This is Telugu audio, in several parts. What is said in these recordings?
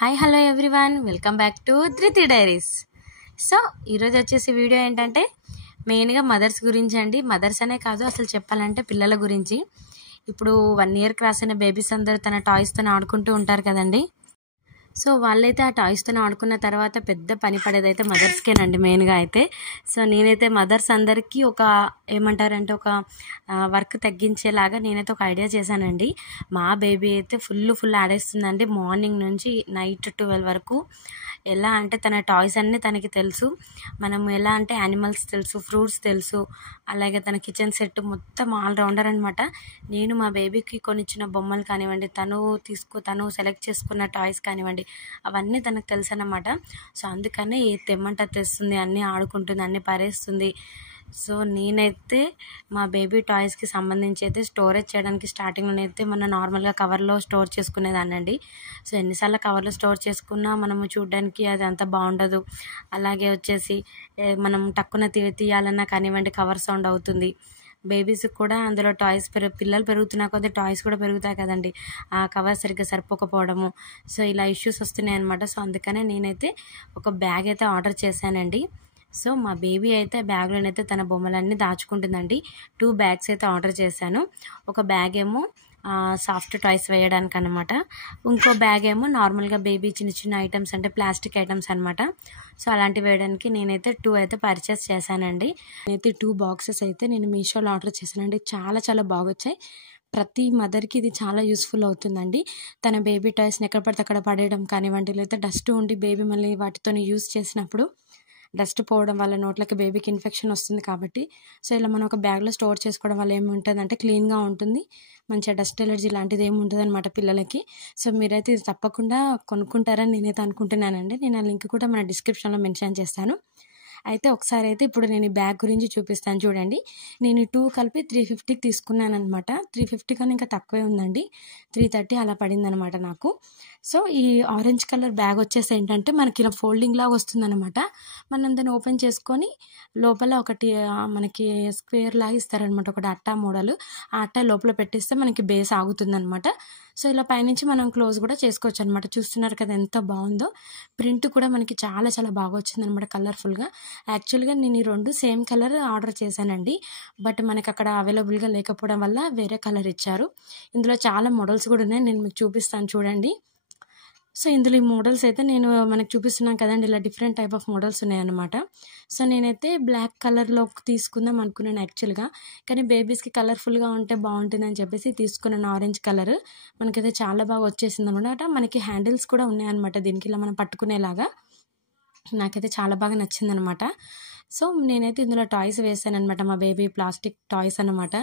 Hi hello everyone, welcome back to ధృతి డైరీస్. సో ఈరోజు వచ్చేసి వీడియో ఏంటంటే మెయిన్గా మదర్స్ గురించి అండి. మదర్స్ అనే కాదు, అసలు చెప్పాలంటే పిల్లల గురించి. ఇప్పుడు 1 year క్రాస్ అయిన బేబీస్ అందరూ తన టాయ్స్తో ఆడుకుంటూ ఉంటారు కదండి. సో వాళ్ళైతే ఆ టాయ్స్తో ఆడుకున్న తర్వాత పెద్ద పని పడేదైతే మదర్స్కేనండి మెయిన్గా అయితే. సో నేనైతే మదర్స్ అందరికీ ఒక ఏమంటారంటే ఒక వర్క్ తగ్గించేలాగా నేనైతే ఒక ఐడియా చేశానండి. మా బేబీ అయితే ఫుల్ ఆడేస్తుందండి, మార్నింగ్ నుంచి నైట్ 12 వరకు. ఎలా అంటే తన టాయ్స్ అన్నీ తనకి తెలుసు. మనం ఎలా అంటే యానిమల్స్ తెలుసు, ఫ్రూట్స్ తెలుసు, అలాగే తన కిచెన్ సెట్ మొత్తం ఆల్రౌండర్ అనమాట. నేను మా బేబీకి కొనిచ్చిన బొమ్మలు కానివ్వండి, తను సెలెక్ట్ చేసుకున్న టాయ్స్ కానివ్వండి, అవన్నీ తనకు తెలుసు అన్నమాట. సో అందుకనే ఏ తెమ్మంట తెస్తుంది, అన్నీ ఆడుకుంటుంది, అన్నీ పరేస్తుంది. సో నేనైతే మా బేబీ టాయ్స్కి సంబంధించి అయితే స్టోరేజ్ చేయడానికి స్టార్టింగ్లోనైతే మన నార్మల్గా కవర్లో స్టోర్ చేసుకునేదాన్నండి. సో ఎన్నిసార్లు కవర్లో స్టోర్ చేసుకున్నా మనము చూడడానికి అది అంత బాగుండదు. అలాగే వచ్చేసి మనం టక్కున తీయాలన్నా కానివ్వండి కవర్ సౌండ్ అవుతుంది. బేబీస్ కూడా అందులో టాయ్స్ పిల్లలు పెరుగుతున్నా కొద్దీ టాయ్స్ కూడా పెరుగుతాయి కదండి, ఆ కవర్ సరిగ్గా సరిపోకపోవడము. సో ఇలా ఇష్యూస్ వస్తున్నాయి అనమాట. సో అందుకనే నేనైతే ఒక బ్యాగ్ అయితే ఆర్డర్ చేశానండి. సో మా బేబీ అయితే బ్యాగ్లోనైతే తన బొమ్మలన్నీ దాచుకుంటుందండి. 2 bags అయితే ఆర్డర్ చేశాను. ఒక బ్యాగ్ ఏమో సాఫ్ట్ టాయ్స్ వేయడానికి అనమాట, ఇంకో బ్యాగ్ ఏమో నార్మల్గా బేబీ చిన్న ఐటమ్స్ అంటే ప్లాస్టిక్ ఐటమ్స్ అనమాట. సో అలాంటివి వేయడానికి నేనైతే 2 అయితే పర్చేస్ చేశానండి. నేనైతే 2 boxes అయితే నేను మీషోలో ఆర్డర్ చేశానండి. చాలా బాగా వచ్చాయి. ప్రతి మదర్కి ఇది చాలా యూస్ఫుల్ అవుతుందండి. తన బేబీ టాయ్స్ని ఎక్కడ పడితే అక్కడ పడేయడం కానివ్వండి, లేదా డస్ట్ ఉండి బేబీ మళ్ళీ వాటితో యూస్ చేసినప్పుడు డస్ట్ పోవడం వల్ల నోట్లకి బేబీకి ఇన్ఫెక్షన్ వస్తుంది కాబట్టి, సో ఇలా మనం ఒక బ్యాగ్లో స్టోర్ చేసుకోవడం వల్ల ఏముంటుంది అంటే క్లీన్గా ఉంటుంది, మంచిగా డస్ట్ ఎలర్జీ లాంటిది ఏమి ఉంటుంది అనమాట పిల్లలకి. సో మీరైతే ఇది తప్పకుండా కొనుక్కుంటారని నేనైతే అనుకుంటున్నానండి. నేను ఆ లింక్ కూడా మన డిస్క్రిప్షన్లో మెన్షన్ చేస్తాను. అయితే ఒకసారి అయితే ఇప్పుడు నేను ఈ బ్యాగ్ గురించి చూపిస్తాను చూడండి. నేను 2 కలిపి 350కి తీసుకున్నాను అనమాట. 350 కన్నా ఇంకా తక్కువే ఉందండి, 330 అలా పడింది అనమాట నాకు. సో ఈ ఆరెంజ్ కలర్ బ్యాగ్ వచ్చేసి ఏంటంటే మనకి ఇలా ఫోల్డింగ్ లాగా వస్తుందన్నమాట. మనం దాన్ని ఓపెన్ చేసుకొని లోపల ఒకటి మనకి స్క్వేర్ లాగా ఇస్తారనమాట, ఒకటి అట్టా మోడల్. ఆ అట్టా లోపల పెట్టేస్తే మనకి బేస్ ఆగుతుందన్నమాట. సో ఇలా పైనుంచి మనం క్లోజ్ కూడా చేసుకోవచ్చు అనమాట. చూస్తున్నారు కదా ఎంత బాగుందో. ప్రింట్ కూడా మనకి చాలా బాగా వచ్చిందనమాట, కలర్ఫుల్గా. యాక్చువల్గా నేను ఈ 2 సేమ్ కలర్ ఆర్డర్ చేశానండి, బట్ మనకి అక్కడ అవైలబుల్గా లేకపోవడం వల్ల వేరే కలర్ ఇచ్చారు. ఇందులో చాలా మోడల్స్ కూడా ఉన్నాయి, నేను మీకు చూపిస్తాను చూడండి. సో ఇందులో ఈ మోడల్స్ అయితే నేను మనకు చూపిస్తున్నాను కదండి, ఇలా డిఫరెంట్ టైప్ ఆఫ్ మోడల్స్ ఉన్నాయన్నమాట. సో నేనైతే బ్లాక్ కలర్లో తీసుకుందాం అనుకున్నాను యాక్చువల్గా, కానీ బేబీస్కి కలర్ఫుల్గా ఉంటే బాగుంటుందని చెప్పేసి తీసుకున్నాను ఆరెంజ్ కలర్. మనకైతే చాలా బాగా వచ్చేసింది అనమాట. మనకి హ్యాండిల్స్ కూడా ఉన్నాయన్నమాట దీనికి, ఇలా మనం పట్టుకునేలాగా. నాకైతే చాలా బాగా నచ్చిందనమాట. సో నేనైతే ఇందులో టాయ్స్ వేసానమాట, మా బేబీ ప్లాస్టిక్ టాయ్స్ అనమాట.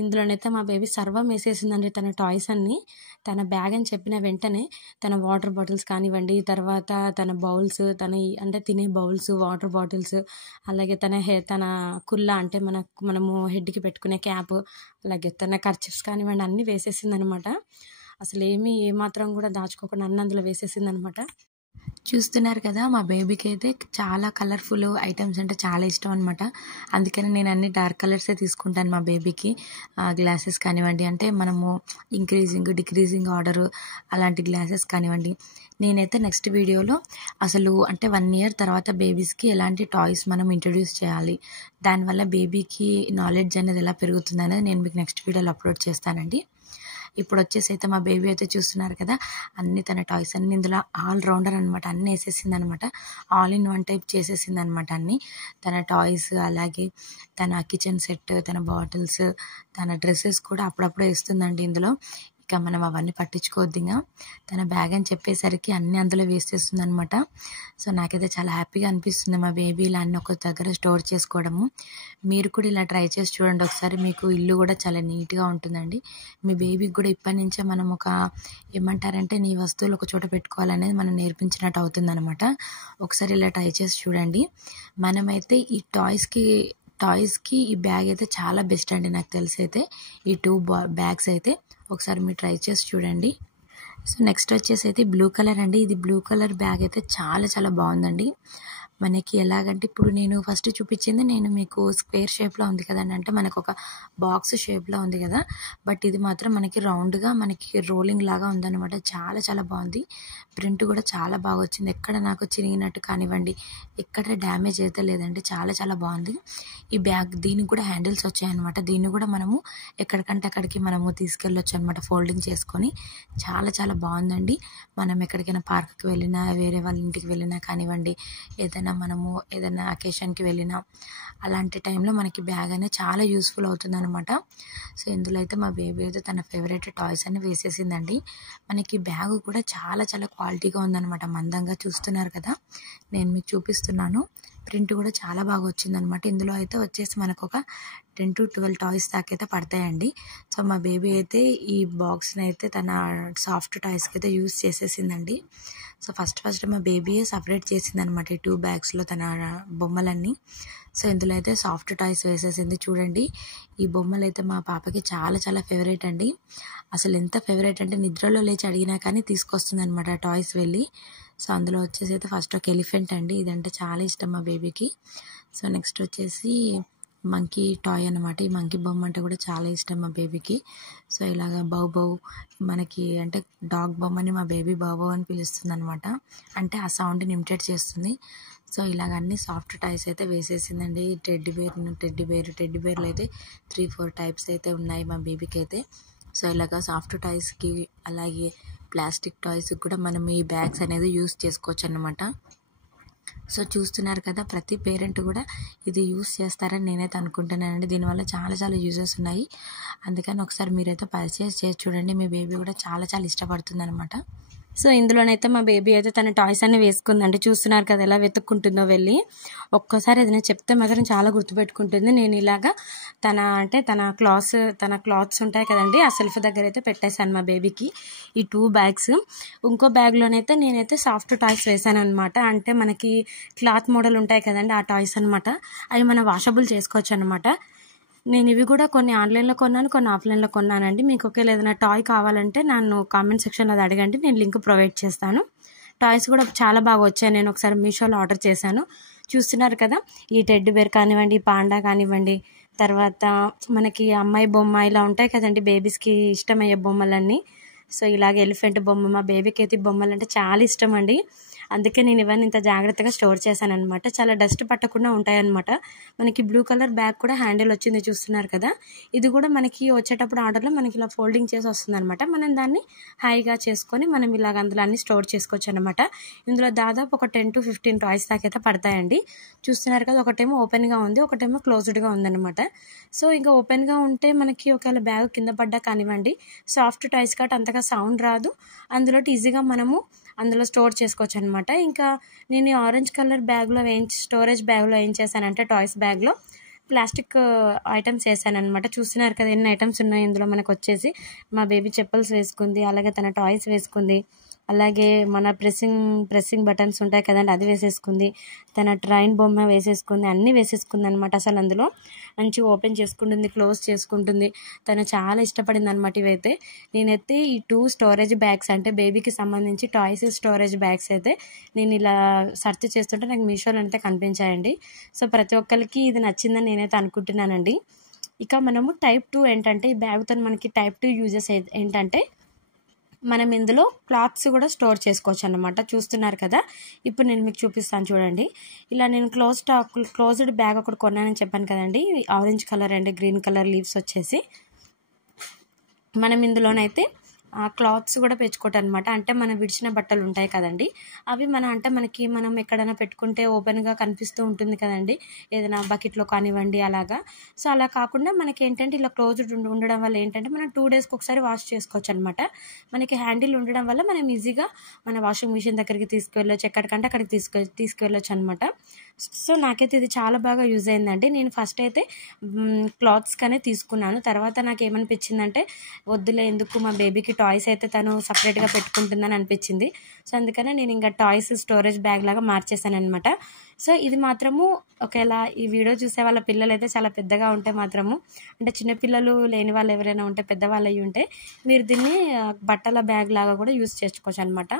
ఇందులోనైతే మా బేబీ సర్వం వేసేసిందండి తన టాయ్స్ అన్నీ. తన బ్యాగ్ అని చెప్పిన వెంటనే తన వాటర్ బాటిల్స్ కానివ్వండి, తర్వాత తన బౌల్స్, అంటే తినే బౌల్స్, వాటర్ బాటిల్స్, అలాగే తన కుల్లా అంటే మనము హెడ్కి పెట్టుకునే క్యాప్, అలాగే తన కర్చిప్స్ కానివ్వండి అన్నీ వేసేసిందనమాట. అసలు ఏమాత్రం కూడా దాచుకోకుండా అన్నీ అందులో వేసేసిందనమాట. చూస్తున్నారు కదా, మా బేబీకి అయితే చాలా కలర్ఫుల్ ఐటమ్స్ అంటే చాలా ఇష్టం అనమాట. అందుకని నేను అన్ని డార్క్ కలర్సే తీసుకుంటాను మా బేబీకి. గ్లాసెస్ కానివ్వండి, అంటే మనము ఇంక్రీజింగ్ డిక్రీజింగ్ ఆర్డర్ అలాంటి గ్లాసెస్ కానివ్వండి. నేనైతే నెక్స్ట్ వీడియోలో అసలు అంటే 1 year తర్వాత బేబీస్కి ఎలాంటి టాయ్స్ మనం ఇంట్రడ్యూస్ చేయాలి, దానివల్ల బేబీకి నాలెడ్జ్ అనేది ఎలా పెరుగుతుంది అనేది నేను మీకు నెక్స్ట్ వీడియోలో అప్లోడ్ చేస్తానండి. ఇప్పుడు వచ్చేసి అయితే మా బేబీ అయితే చూస్తున్నారు కదా, అన్ని తన టాయ్స్ అన్ని ఇందులో ఆల్రౌండర్ అనమాట, అన్నీ వేసేసింది అనమాట. ఆల్ ఇన్ వన్ టైప్ చేసేసింది అనమాట అన్నీ. తన టాయ్స్, అలాగే తన కిచెన్ సెట్, తన బాటిల్స్, తన డ్రెస్సెస్ కూడా అప్పుడప్పుడు వేస్తుందండి ఇందులో. ఇక మనం అవన్నీ పట్టించుకోవద్దు. ఇంకా తన బ్యాగ్ అని చెప్పేసరికి అన్నీ అందులో వేసేస్తుంది అనమాట. సో నాకైతే చాలా హ్యాపీగా అనిపిస్తుంది మా బేబీ ఇలా అన్నీ ఒక దగ్గర స్టోర్ చేసుకోవడము. మీరు కూడా ఇలా ట్రై చేసి చూడండి ఒకసారి, మీకు ఇల్లు కూడా చాలా నీట్గా ఉంటుందండి. మీ బేబీకి కూడా ఇప్పటి నుంచే మనం ఏమంటారంటే నీ వస్తువులు ఒక చోట పెట్టుకోవాలనేది మనం నేర్పించినట్టు అవుతుందన్నమాట. ఒకసారి ఇలా ట్రై చేసి చూడండి. మనమైతే ఈ టాయ్స్కి ఈ బ్యాగ్ అయితే చాలా బెస్ట్ అండి, నాకు తెలిసి అయితే ఈ 2 bags అయితే ఒకసారి మీరు ట్రై చేసి చూడండి. సో నెక్స్ట్ వచ్చేసి అయితే బ్లూ కలర్ అండి. ఇది బ్లూ కలర్ బ్యాగ్ అయితే చాలా బాగుందండి. మనకి ఎలాగంటే ఇప్పుడు నేను ఫస్ట్ చూపించింది నేను మీకు స్క్వేర్ షేప్లో ఉంది కదండి, అంటే మనకు ఒక బాక్స్ షేప్లో ఉంది కదా. బట్ ఇది మాత్రం మనకి రౌండ్గా మనకి రోలింగ్ లాగా ఉందన్నమాట. చాలా చాలా బాగుంది. ప్రింట్ కూడా చాలా బాగా వచ్చింది. ఎక్కడ నాకు చిరిగినట్టు కానివ్వండి, ఎక్కడ డ్యామేజ్ అయితే లేదండి. చాలా చాలా బాగుంది ఈ బ్యాగ్. దీనికి కూడా హ్యాండిల్స్ వచ్చాయన్నమాట. దీన్ని కూడా మనము ఎక్కడికంటే అక్కడికి మనము తీసుకెళ్ళొచ్చు అనమాట, ఫోల్డింగ్ చేసుకొని. చాలా చాలా బాగుందండి. మనం ఎక్కడికైనా పార్క్కి వెళ్ళినా, వేరే వాళ్ళ ఇంటికి వెళ్ళినా కానివ్వండి, మనము ఏదైనా అకేషన్కి వెళ్ళినా అలాంటి టైంలో మనకి బ్యాగ్ అనేది చాలా యూస్ఫుల్ అవుతుంది అనమాట. సో ఇందులో అయితే మా బేబీ అయితే తన ఫేవరెట్ టాయ్స్ అన్ని వేసేసిందండి. మనకి బ్యాగ్ కూడా చాలా చాలా క్వాలిటీగా ఉందన్నమాట. మందంగా చూస్తున్నారు కదా, నేను మీకు చూపిస్తున్నాను. ప్రింట్ కూడా చాలా బాగా వచ్చిందనమాట. ఇందులో అయితే వచ్చేసి మనకు ఒక 10 to 12 టాయ్స్ దాకా అయితే పడతాయండి. సో మా బేబీ అయితే ఈ బాక్స్ని అయితే తన సాఫ్ట్ టాయ్స్కి అయితే యూస్ చేసేసిందండి. సో ఫస్ట్ మా బేబీయే సపరేట్ చేసిందనమాట ఈ 2 బ్యాగ్స్లో తన బొమ్మలన్నీ. సో ఇందులో అయితే సాఫ్ట్ టాయ్స్ వేసేసింది. చూడండి, ఈ బొమ్మలు అయితే మా పాపకి చాలా చాలా ఫేవరెట్ అండి. అసలు ఎంత ఫేవరెట్ అంటే నిద్రలో లేచి అడిగినా కానీ తీసుకొస్తుంది అనమాట టాయ్స్ వెళ్ళి. సో అందులో వచ్చేసి అయితే ఫస్ట్ ఒక ఎలిఫెంట్ అండి, ఇదంటే చాలా ఇష్టం మా బేబీకి. సో నెక్స్ట్ వచ్చేసి మంకీ టాయ్ అనమాట. ఈ మంకీ బొమ్మ అంటే కూడా చాలా ఇష్టం మా బేబీకి. సో ఇలాగ బౌ మనకి అంటే డాగ్ బొమ్మని మా బేబీ బౌ అని పిలుస్తుంది అనమాట, అంటే ఆ సౌండ్ని ఇమిటేట్ చేస్తుంది. సో ఇలాగ అన్ని సాఫ్ట్ టాయ్స్ అయితే వేసేసిందండి. టెడ్డీ బేర్లు అయితే 3-4 టైప్స్ అయితే ఉన్నాయి మా బేబీకి అయితే. సో ఇలాగ సాఫ్ట్ టాయ్స్కి అలాగే ప్లాస్టిక్ టాయ్స్కి కూడా మనం ఈ బ్యాగ్స్ అనేది యూస్ చేసుకోవచ్చు అన్నమాట. సో చూస్తున్నారు కదా, ప్రతి పేరెంట్ కూడా ఇది యూస్ చేస్తారని నేనైతే అనుకుంటున్నానండి. దీనివల్ల చాలా చాలా యూజెస్ ఉన్నాయి. అందుకని ఒకసారి మీరైతే పర్చేస్ చేసి చూడండి, మీ బేబీ కూడా చాలా చాలా ఇష్టపడుతుంది అనమాట. సో ఇందులోనైతే మా బేబీ అయితే తన టాయ్స్ అన్ని వేసుకుందండి. చూస్తున్నారు కదా ఎలా వెతుక్కుంటుందో వెళ్ళి. ఒక్కోసారి ఏదైనా చెప్తే మాత్రం చాలా గుర్తుపెట్టుకుంటుంది. నేను ఇలాగా తన క్లాత్స్ ఉంటాయి కదండి, ఆ సెల్ఫ్ దగ్గర అయితే పెట్టేశాను మా బేబీకి ఈ 2 బ్యాగ్స్. ఇంకో బ్యాగ్లోనైతే నేనైతే సాఫ్ట్ టాయ్స్ వేసాను అనమాట. అంటే మనకి క్లాత్ మోడల్ ఉంటాయి కదండి, ఆ టాయ్స్ అనమాట. అవి మనం వాషబుల్ చేసుకోవచ్చు అనమాట. నేను ఇవి కూడా కొన్ని ఆన్లైన్లో కొన్నాను, కొన్ని ఆఫ్లైన్లో కొన్నానండి. మీకు ఒకవేళ ఏదైనా టాయ్ కావాలంటే నన్ను కామెంట్ సెక్షన్లో అడగండి, నేను లింక్ ప్రొవైడ్ చేస్తాను. టాయ్స్ కూడా చాలా బాగా వచ్చాయి. నేను ఒకసారి మీషోలో ఆర్డర్ చేశాను. చూస్తున్నారు కదా, ఈ టెడ్డీ బేర్ కానివ్వండి, పాండా కానివ్వండి, తర్వాత మనకి అమ్మాయి బొమ్మ ఇలా ఉంటాయి కదండి బేబీస్కి ఇష్టమయ్యే బొమ్మలన్నీ. సో ఇలాగ ఎలిఫెంట్ బొమ్మ, మా బేబీకి అయితే బొమ్మలు అంటే చాలా ఇష్టం అండి. అందుకే నేను ఇవన్నీ ఇంత జాగ్రత్తగా స్టోర్ చేశాను అనమాట. చాలా డస్ట్ పట్టకుండా ఉంటాయన్నమాట. మనకి బ్లూ కలర్ బ్యాగ్ కూడా హ్యాండిల్ వచ్చింది, చూస్తున్నారు కదా. ఇది కూడా మనకి వచ్చేటప్పుడు ఆర్డర్లో మనకి ఇలా ఫోల్డింగ్ చేసి వస్తుంది అనమాట. మనం దాన్ని హాయిగా చేసుకొని మనం ఇలాగ అందులో అన్ని స్టోర్ చేసుకోవచ్చు అనమాట. ఇందులో దాదాపు ఒక 10 to 15 టాయ్స్ దాకా అయితే పడతాయండి. చూస్తున్నారు కదా, ఒకటేమో ఓపెన్గా ఉంది, ఒకటేమో క్లోజ్డ్గా ఉందన్నమాట. సో ఇంకా ఓపెన్గా ఉంటే మనకి ఒకవేళ బ్యాగ్ కింద పడ్డా కానివ్వండి, సాఫ్ట్ టాయ్స్ కాబట్టి అంతగా సౌండ్ రాదు. అందులో ఈజీగా మనము అందులో స్టోర్ చేసుకోవచ్చు అనమాట. ఇంకా నేను ఈ ఆరెంజ్ కలర్ బ్యాగ్లో స్టోరేజ్ బ్యాగ్లో ఏం చేశానంటే టాయ్స్ బ్యాగ్లో ప్లాస్టిక్ ఐటమ్స్ వేసాను అనమాట. చూస్తున్నారు కదా ఎన్ని ఐటమ్స్ ఉన్నాయి ఇందులో. మనకు వచ్చేసి మా బేబీ చెప్పల్స్ వేసుకుంది, అలాగే తన టాయ్స్ వేసుకుంది, అలాగే మన ప్రెస్సింగ్ బటన్స్ ఉంటాయి కదండి, అది వేసేసుకుంది, తన ట్రైన్ బొమ్మ వేసేసుకుంది, అన్నీ వేసేసుకుంది అనమాట. అసలు అందులో మంచిగా ఓపెన్ చేసుకుంటుంది, క్లోజ్ చేసుకుంటుంది. తను చాలా ఇష్టపడింది అనమాట ఇవైతే. నేనైతే ఈ 2 స్టోరేజ్ బ్యాగ్స్ అంటే బేబీకి సంబంధించి టాయ్స్ స్టోరేజ్ బ్యాగ్స్ అయితే నేను ఇలా సెర్చ్ చేస్తుంటే నాకు మీషోలో అయితే కనిపించాయండి. సో ప్రతి ఒక్కరికి ఇది నచ్చిందని నేనైతే అనుకుంటున్నానండి. ఇక మనము టైప్ 2 ఏంటంటే, ఈ బ్యాగ్తో మనకి టైప్ 2 యూజెస్ ఏంటంటే, మనం ఇందులో క్లాత్స్ కూడా స్టోర్ చేసుకోవచ్చు అన్నమాట. చూస్తున్నారు కదా, ఇప్పుడు నేను మీకు చూపిస్తాను చూడండి. ఇలా నేను క్లోజ్డ్ బ్యాగ్ ఒకటి కొన్నానని చెప్పాను కదండి, orange colour and green colour leaves వచ్చేసి. మనం ఇందులోనైతే క్లాత్స్ కూడా పెంచుకోవటం అనమాట. అంటే మనం విడిచిన బట్టలు ఉంటాయి కదండి, అవి మనం ఎక్కడైనా పెట్టుకుంటే ఓపెన్గా కనిపిస్తూ ఉంటుంది కదండి, ఏదైనా బకెట్లో కానివ్వండి అలాగా. సో అలా కాకుండా మనకి ఏంటంటే ఇలా క్లోజ్డ్ ఉండడం వల్ల ఏంటంటే మనం 2 డేస్కి ఒకసారి వాష్ చేసుకోవచ్చు అనమాట. మనకి హ్యాండిల్ ఉండడం వల్ల మనం ఈజీగా మన వాషింగ్ మిషన్ దగ్గరికి తీసుకువెళ్ళొచ్చు, ఎక్కడికంటే అక్కడికి తీసుకువెళ్ళొచ్చు అనమాట. సో నాకైతే ఇది చాలా బాగా యూజ్ అయిందండి. నేను ఫస్ట్ అయితే క్లాత్స్కనే తీసుకున్నాను. తర్వాత నాకు ఏమనిపించిందంటే వద్దులే, ఎందుకు మా బేబీకి టాయ్స్ అయితే తను సపరేట్గా పెట్టుకుంటుందని అనిపించింది. సో అందుకనే నేను ఇంకా టాయ్స్ స్టోరేజ్ బ్యాగ్ లాగా మార్చేసాను అనమాట. సో ఇది మాత్రము ఒకవేళ ఈ వీడియో చూసే వాళ్ళ పిల్లలు అయితే చాలా పెద్దగా ఉంటే మాత్రము, అంటే చిన్నపిల్లలు లేని వాళ్ళు ఎవరైనా ఉంటే, పెద్దవాళ్ళు అయ్యి ఉంటే, మీరు దీన్ని బట్టల బ్యాగ్ లాగా కూడా యూజ్ చేసుకోవచ్చు అనమాట.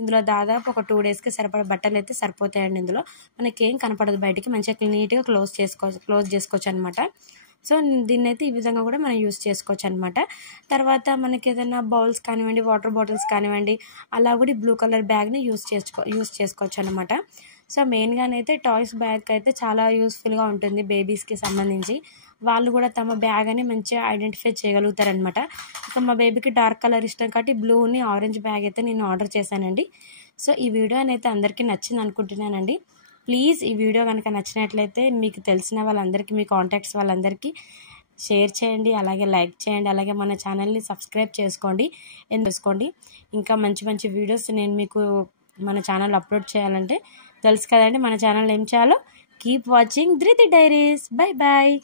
ఇందులో దాదాపు ఒక 2 డేస్కి సరిపడా బట్టలు అయితే సరిపోతాయండి. ఇందులో మనకేం కనపడదు బయటికి, మంచిగా నీట్గా క్లోజ్ చేసుకోవచ్చు అనమాట. సో దీన్ని అయితే ఈ విధంగా కూడా మనం యూజ్ చేసుకోవచ్చు అనమాట. తర్వాత మనకి ఏదైనా బౌల్స్ కానివ్వండి, వాటర్ బాటిల్స్ కానివ్వండి, అలా కూడా బ్లూ కలర్ బ్యాగ్ని యూజ్ చేసుకోవచ్చు అనమాట. సో మెయిన్గానైతే టాయ్స్ బ్యాగ్ అయితే చాలా యూస్ఫుల్గా ఉంటుంది బేబీస్కి సంబంధించి. వాళ్ళు కూడా తమ బ్యాగ్ అని మంచిగా ఐడెంటిఫై చేయగలుగుతారనమాట. ఇక మా బేబీకి డార్క్ కలర్ ఇష్టం కాబట్టి బ్లూని ఆరెంజ్ బ్యాగ్ అయితే నేను ఆర్డర్ చేశానండి. సో ఈ వీడియో అయితే అందరికీ నచ్చింది అనుకుంటున్నానండి. ప్లీజ్ ఈ వీడియో కనుక నచ్చినట్లయితే మీకు తెలిసిన వాళ్ళందరికీ, మీ కాంటాక్ట్స్ వాళ్ళందరికీ షేర్ చేయండి, అలాగే లైక్ చేయండి, అలాగే మన ఛానల్ని సబ్స్క్రైబ్ చేసుకోండి. ఇంకా మంచి మంచి వీడియోస్ నేను మీకు మన ఛానల్ అప్లోడ్ చేయాలంటే తెలుసు కదండి మన ఛానల్ ఏం చేయాలో. Keep watching Dhriti diaries. Bye bye.